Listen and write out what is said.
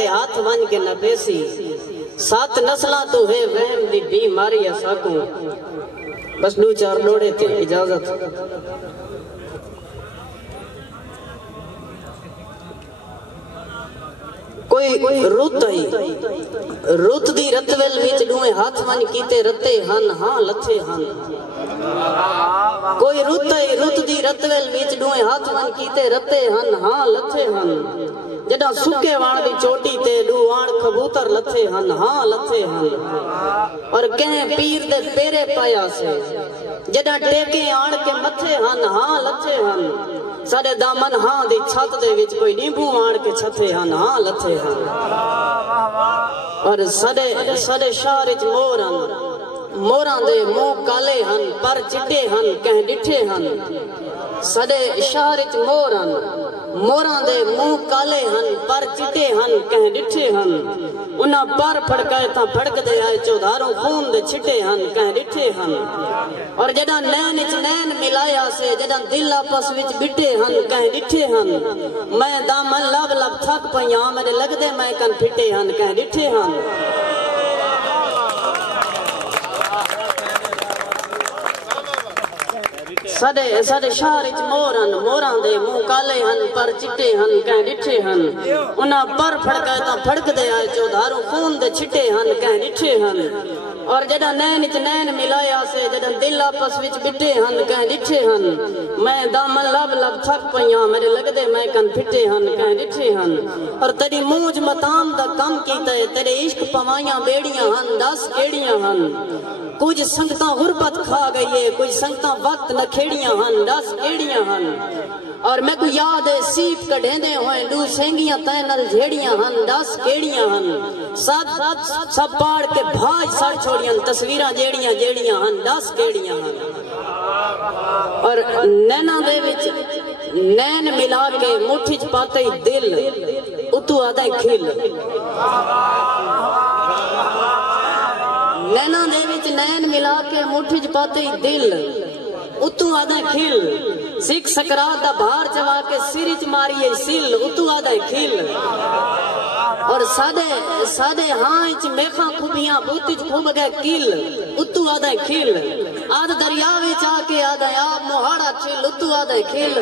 دے ہاتھ ون کے نہ پیسی 7 نسلہ تو ہے وہم دی بیماری اساکوں بس 2-4 لوڑے تھے اجازت کوئی رت آئی رت دی رتویل ویچ ڈوئے ہاتھ ون کیتے رتے ہن ہاں لتھے ہن کوئی رت آئی رت دی رتویل ویچ ڈوئے ہاتھ ون کیتے رتے ہن ہاں لتھے ہن جڑا سکے وان دی چوٹی تے ڈو وان کبوتر لتھے ہن ہاں لتھے ہن اور کہیں پیر دے پیرے پایا سے جڑا ٹیکے آن کے متھے ہن ہاں لتھے ہن سارے دامن ہاں دی چھت دے وچ کوئی نیمبو آن کے چھتے ہن ہاں لتھے ہن اور سارے شہر وچ موراں دے منہ کالے ہن پر چٹے ہن کہیں ڈٹھے ہن سارے شہر وچ موراں دے منہ کالے ہن پر چٹے ہن کہیں ڈٹھے ہن انہاں پر پھڑکائے تاں پھڑک دے آئے چودھاروں خون دے چھٹے ہن کہیں ڈٹھے ہن اور جڑا نین اچ نین ملایا سے جڑا دل آپس وچ بٹے ہن کہیں ڈٹھے ہن میں دامن لب لب تھک پئیاں میرے لگ دے میں کن پھٹے ہن کہیں ڈٹھے ہن سارے شہر وچ موراں دے منہ کالے ہن پر چٹے ہن کہیں ڈٹھے ہن انہاں پر پھڑکائے تاں پھڑک دے آئے چودھاروں خون دے چھٹے ہن کہیں ڈٹھے ہن اور جڑا نین اچ نین ملایا سے جڑا دل آپس وچ بٹے ہن کہیں ڈٹھے ہن میں دامن لب لب تھک پئیاں میرے لگ دے میں کن پھٹے ہن کہیں ڈٹھے ہن اور تیری موج متام دا کم کیتا ہے تیرے عشق پوائیاں بیڑیاں ہن 10 کیڑیاں ہن کچھ سنگتاں غربت کھا گئی ہے کچھ سنگتاں وقت نہ کھیڑیاں ہن 10 کیڑیاں ہن اور میں کو یاد ہے سیپ کڑھیندے ہوئے 2 سینگیاں تینل جھیڑیاں ہن 10 کیڑیاں ہن سب پاڑ کے بھاج سڑ چھوڑیاں تصویراں جیڑیاں ہن 10 کیڑیاں ہن اور نینا دے وچ نین ملا کے مٹھی چ پاتے دل اتو آدھا کھل نینا دے وچ نین ملا کے مٹھی چ پاتے دل اتو آدھا کھل سکھ سکرات دا بھار چوا کے سری چ ماریے سل اتو آدھا کھل اور سادے ہاں اچ میخاں کھوبیاں بوتی چ کھوب گئے کل اتو آدھا کھل آدھ دریا وچ آ کے آدھا آپ موہاڑا چل اتو آدھا کھل